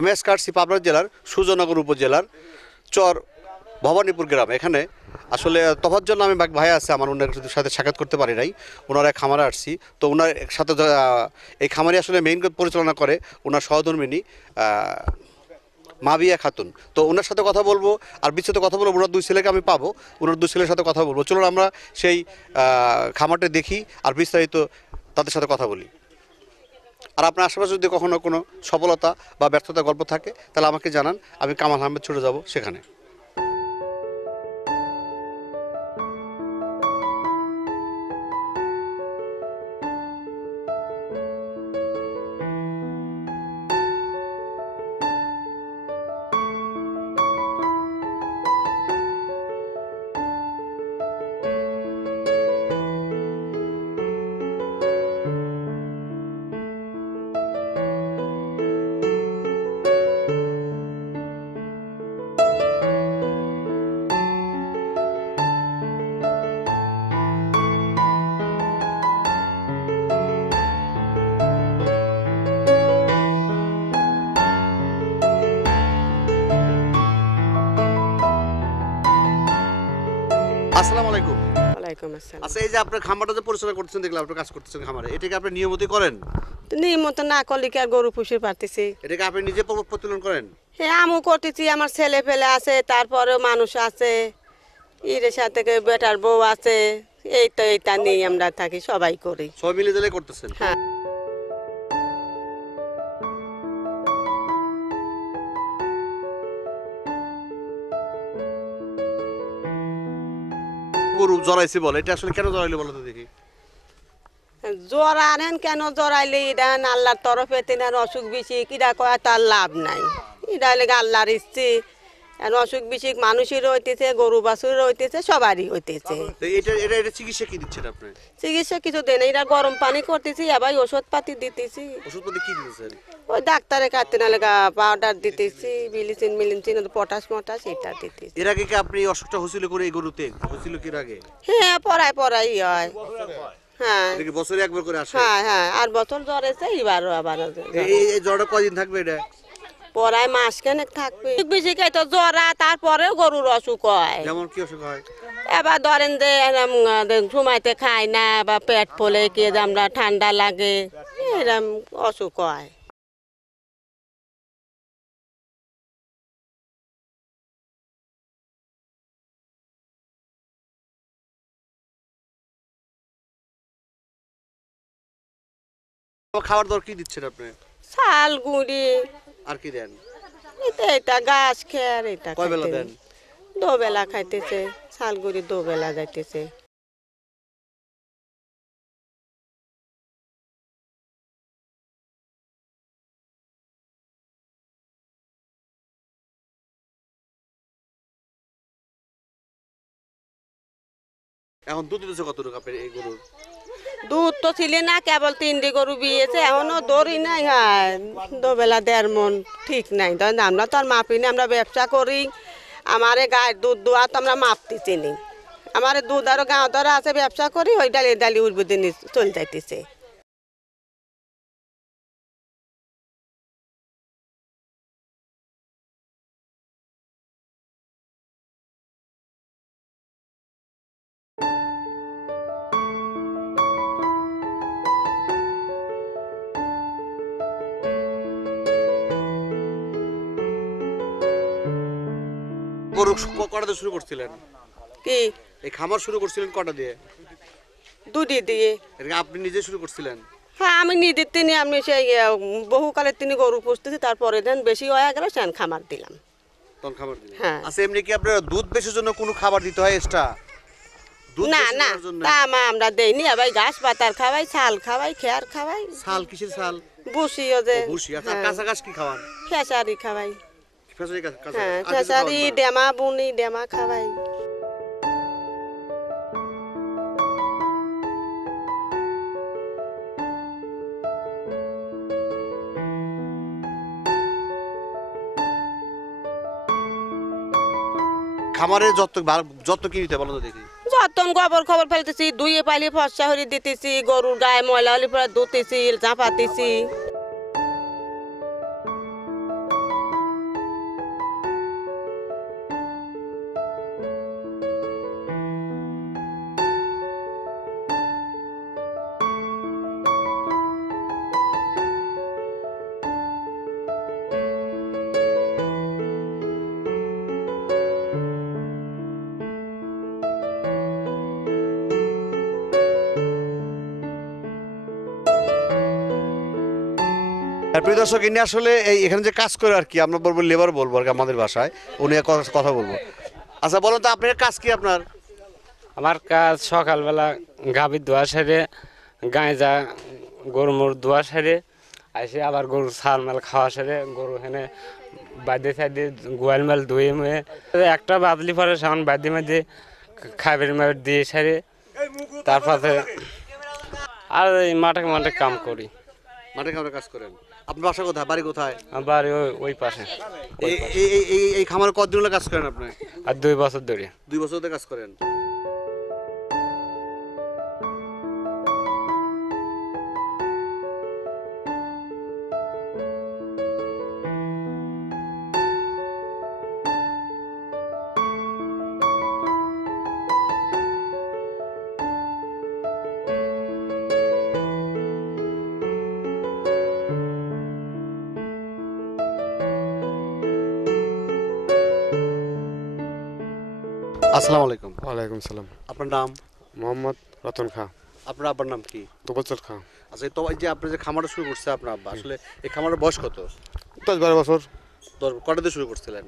আমি আজকে আসছি পাবনা জেলার সুজনগর উপজেলার চর ভবানীপুর গ্রাম। এখানে আসলে তফাৎ জন্য আমি ভাই আছে আমার, ওনার সাথে সাক্ষাৎ করতে পারি নাই। ওনার এক খামারে আসছি, তো ওনার সাথে এই খামারে আসলে মেইন পরিচালনা করে ওনার সহধর্মিনী মাবিয়া খাতুন। তো ওনার সাথে কথা বলবো আর বিস্তারিত কথা বলবো। ওনার দুই ছেলেকে আমি পাবো, ওনার দুই ছেলের সাথে কথা বলবো। চলুন আমরা সেই খামারটা দেখি আর বিস্তারিত তাদের সাথে কথা বলি। আর আপনার আশেপাশে যদি কখনো কোনো সফলতা বা ব্যর্থতার গল্প থাকে তাহলে আমাকে জানান, আমি কামাল আহমেদ ছুটে যাব সেখানে। আসসালামু আলাইকুম। ওয়ালাইকুম আসসালাম। আচ্ছা, এই যে আপনার খামারটা যে পরিচালনা করতেছেন, দেখলাম আপনার কাজ করতেছেন খামারে, এটাকে আপনি নিয়মিত করেন? নিয়মিত না করলে কি আর গরু পুষে পারতেছি? এটাকে আপনি নিজে প্রতিপালন করেন? হ্যাঁ, আমু করতেছি, আমার ছেলে ফেলে আছে, তারপরেও মানুষ আছে, এর সাথে বেটার বউ আছে, এইটা নিয়ে আমরা থাকি, সবাই করি। সবাই মিলে দিলে করতেছেন? হ্যাঁ। গরু জড়াইছি বলে, এটা আসলে কেন জড়াইলো বলো তো দেখি। জ্বর আনেন কেন জড়াইলে? এটা আল্লাহর তরফে তিনার অসুখ বিসুখ, এটা কয়া তার লাভ নাই। এটা হলে আল্লাহর ইচ্ছে। আর অসুখ বিসুখ মানুষের হইতেছে, গরু বাছুর হইতেছে, সবারই হইতেছে। তো এটা চিকিৎসা কি দিচ্ছেন আপনি? চিকিৎসা কিছু দেন, এটা গরম পানি করতেছি, আবার ওষুধ পাতি দিতেছি। ওষুধপাতি কি দিতেছেন? ওই ডাক্তারে কাটতে না লেগা পাউডার দিতেছি, মিলিচিন পটাশ মটাশ এটা দিতেছি। এর আগে কি আপনি অসুখটা হয়েছিল করে এই গরুতে হয়েছিল কি এর আগে? হ্যাঁ, পড়াই হয়। হ্যাঁ এটা কি বছরে একবার করে আসে? হ্যাঁ হ্যাঁ, আর বছর জ্বর এসে এবারও আবার এই জ্বরটা কয়দিন থাকবে এটা? পড়ায় মাস কেনেক থাকবে। বেশি খাইতো জ্বরা, তারপরেও গরুর অসুখ হয়। যেমন কি অসুখ হয়? এবার ধরেন যে সময়তে খাই না, বা পেট ফলে কে আমরা ঠান্ডা লাগে, এরম অসুখ হয়। খাবার দর কি দিচ্ছেন আপনি? শাল গুঁড়ি আর কি দেন? এটা গাছ খেয়ার, এটা কয় বেলা দেন? দোবেলা খাইতেছে, শালগুড়ি দোবেলা যাইতেছে। এখন দুধ দিতেছে কতটুকু আপনার এই গরুর? দুধ তো ছিলে না, কেবল 3টি গরু বিয়েছে, এখনো দড়ি নাই। হ্যাঁ, দোবেলা 1.5 মণ ঠিক নাই। আমরা তো আর মাপি না, আমরা ব্যবসা করি। আমারে গায়ের দুধ দোয়া তো আমরা মাপতে চিনি। আমার দুধ আরো গাঁও ধরা আছে, ব্যবসা করি, ওই ডালি উঠবে দিন চলে যাইতেছে। গরু কটা দিয়ে শুরু করছিলেন? কি এই খামার শুরু করছিলেন কটা দিয়ে? দুধি দিয়ে। এটা আপনি নিজে শুরু করছিলেন? হ্যাঁ, আমি নিজের তিনি, আমি সেই বহুকালের তিনি গরু পুষতেছি, তারপরে দেন বেশি হয়ে গেল, সেন খামার দিলাম। তখন খাবার দিলেন? হ্যাঁ। আচ্ছা, এমনি কি আপনার দুধ বেশির জন্য কোনো খাবার দিতে হয় এক্সট্রা? না না, তা আমরা দেইনি। আবার ঘাস পাতার খাওয়াই, ছাল খাওয়াই, খেয়ার খাওয়াই। ছাল কিসের ছাল? বসিও যে ভুসি। আচ্ছা, কাঁচা ঘাস কি খাওয়ান? খেসারি খাওয়াই। খেসারি কাঁচা? হ্যাঁ, আর কিছু খেসারি, খাওয়ান না? ডেমা বুনি, ডেমা খাওয়াই। খামারে যত কি দিতে বলো তো দেখি। যতন গোবর খবর ফেলতেছি, ধুয়ে পাইলে ফসা হরি দিতেছি, গরুর গায়ে ময়লা হলে পরে ধুতেছি, চাপাতেছি। আর প্রিয় দর্শক, ইনি আসলে এখানে যে কাজ করে আর কি, আমরা বলবো লেবার বলবো আর কি আমাদের ভাষায়, উনি কথা বলবো। আচ্ছা বলুন তো, আপনার কাজ কি? আপনার আমার কাজ সকালবেলা গাভীর ধোয়া সেরে, গায়ে যা গরু মোর ধোয়া সেরে আসে, আবার গরু ছাল মাল খাওয়া সেরে গরু হেনে বাদে সাইডে গোয়াল মাল ধুয়ে মুয়ে একটা বাদলি পরে সামান বাদি মাঝে খাবার মাবার দিয়ে সেরে তারপরে আর এই মাঠে মাঠে কাম করি। মাঠে কামড়ে কাজ করেন? আপনার বাসা কোথায়, বাড়ি কোথায়? আবার ওই পাশে। এই খামারে কতদিন হলো কাজ করেন আপনি? আর 2 বছর ধরে। 2 বছর ধরে কাজ করেন। আসসালামু আলাইকুম। ওয়ালাইকুম সালাম। আপনার নাম? মোহাম্মদ রতন খাঁ। আপনার আব্বার নাম কি? তোপচল খাঁ। আচ্ছা, তো এই যে আপনি যে খামারটা শুরু করছে আপনার আব্বা, আসলে এই খামারের বয়স কত? 10-12 বছর। কটাতে শুরু করছিলেন?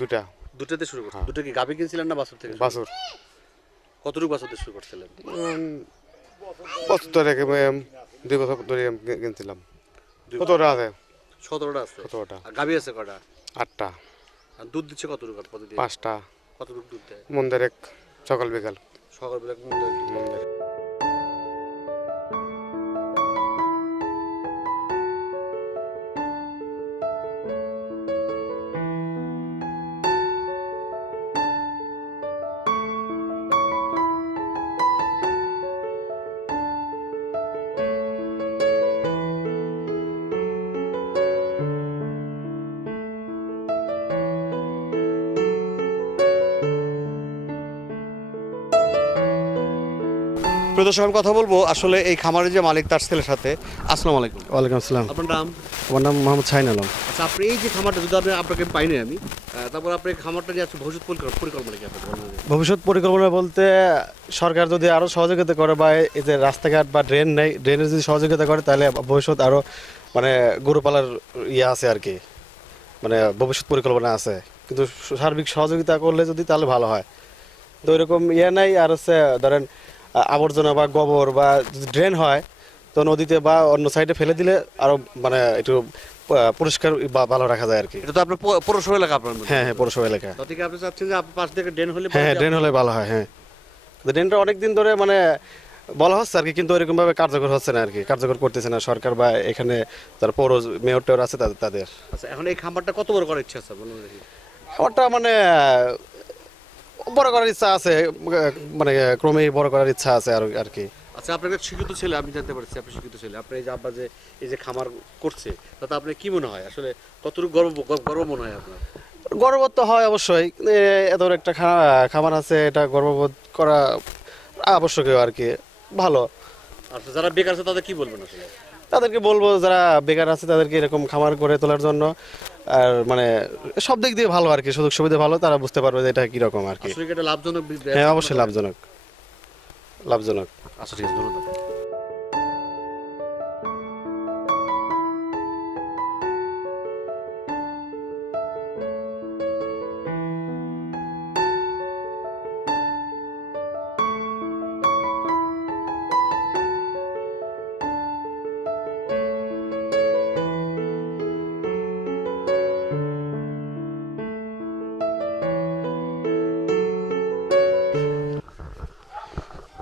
দুটা দুটাতে শুরু করছেন? দুটো কি গাভী কিনছিলেন না বাছুর থেকে? বাছুর। কতটুকু বাছুর দিয়ে শুরু করছিলেন? বছর ধরে 2 বছর ধরে কিনছিলাম। কতটা আছে? 17টা আছে। 17টা। আর গাভী আছে কটা? 8টা। আর দুধ দিচ্ছে কতটুকু প্রতিদিন? 5টা। কতটুকু দুধ দেয়? মন্দির এক সকাল বিকাল। সকালবেলা মন্দির। প্রিয় দর্শক, আমি কথা বলবো আসলে এই খামারের যে মালিক তার ছেলের সাথে। আসসালামু আলাইকুম। ওয়ালাইকুম আসসালাম। আপনার নাম? আমার নাম মোহাম্মদ শাহিন আলম। আচ্ছা, আপনি এই যে খামারটা, যদি আপনাকে পাইনি আমি, তারপর আপনি এই খামারটা নিয়ে আছে ভবিষ্যৎ পরিকল্পনা কি আপনার? ভবিষ্যৎ পরিকল্পনা বলতে সরকার যদি আরও সহযোগিতা করে বা এই যে রাস্তাঘাট বা ড্রেন নেই, ড্রেনের যদি সহযোগিতা করে তাহলে ভবিষ্যৎ আরও মানে গরু পালার ইয়ে আছে আর কি, মানে ভবিষ্যৎ পরিকল্পনা আছে। কিন্তু সার্বিক সহযোগিতা করলে যদি তাহলে ভালো হয়। তো ওইরকম ইয়ে নাই। আর হচ্ছে ধরেন আবর্জনা বা গোবর বা যদি ড্রেন হয় তো নদীতে বা অন্য সাইডে ফেলে দিলে আরও মানে একটু পরিষ্কার বা ভালো রাখা যায় আর কি। এটা তো আপনার পৌরসভা এলাকা আপনার মধ্যে? হ্যাঁ হ্যাঁ, পৌরসভা এলাকা। তো ঠিক আপনি চাচ্ছেন যে আপনার পাশ থেকে ড্রেন হলে? হ্যাঁ হ্যাঁ, ড্রেন হলে ভালো হয়। হ্যাঁ, ড্রেনটা অনেক দিন ধরে মানে বলা হচ্ছে আর কি, কিন্তু ওইরকমভাবে কার্যকর হচ্ছে না আর কি, কার্যকর করতেছে না সরকার বা এখানে যারা পৌর মেয়র টেয়র আছে তাদের। আচ্ছা, এখন এই খামারটা কত বড় করার ইচ্ছা আছে বলুন দেখি? ওটা মানে বড় করার ইচ্ছা আছে, মানে ক্রমেই বড় করার ইচ্ছা আছে আর কি। আচ্ছা, আপনার একটা শিক্ষিত ছেলে, আমি জানতে পারছি আপনি শিক্ষিত ছেলে। আপনার এই যে আব্বা যে এই যে খামার করছে, তাতে আপনার কি মনে হয় আসলে কতটুকু গর্ব মনে হয় আপনার? গর্ববোধ তো হয় অবশ্যই, এত বড় একটা খামার আছে, এটা গর্ববোধ করা আবশ্যকীয় আর কি, ভালো। আচ্ছা, যারা বেকার আছে তাদের কি বলবেন আসলে? তাদেরকে বলবো যারা বেকার আছে তাদেরকে এরকম খামার করে তোলার জন্য, আর মানে সব দিক দিয়ে ভালো আর কি, সুযোগ সুবিধা ভালো, তারা বুঝতে পারবে যে এটা কিরকম আর কি। আসলে কি এটা লাভজনক? হ্যাঁ অবশ্যই লাভজনক। আচ্ছা, ঠিক আছে, ধন্যবাদ।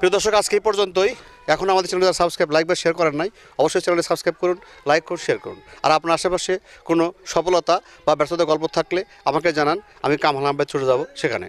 প্রিয় দর্শক, আজকে এই পর্যন্তই। এখন আমাদের চ্যানেলটা সাবস্ক্রাইব, লাইক বা শেয়ার করেন নাই, অবশ্যই চ্যানেলটা সাবস্ক্রাইব করুন, লাইক করুন, শেয়ার করুন। আর আপনার আশেপাশে কোনো সফলতা বা ব্যর্থতার গল্প থাকলে আমাকে জানান, আমি কামহাল আহমেদ ছুটে যাব সেখানে।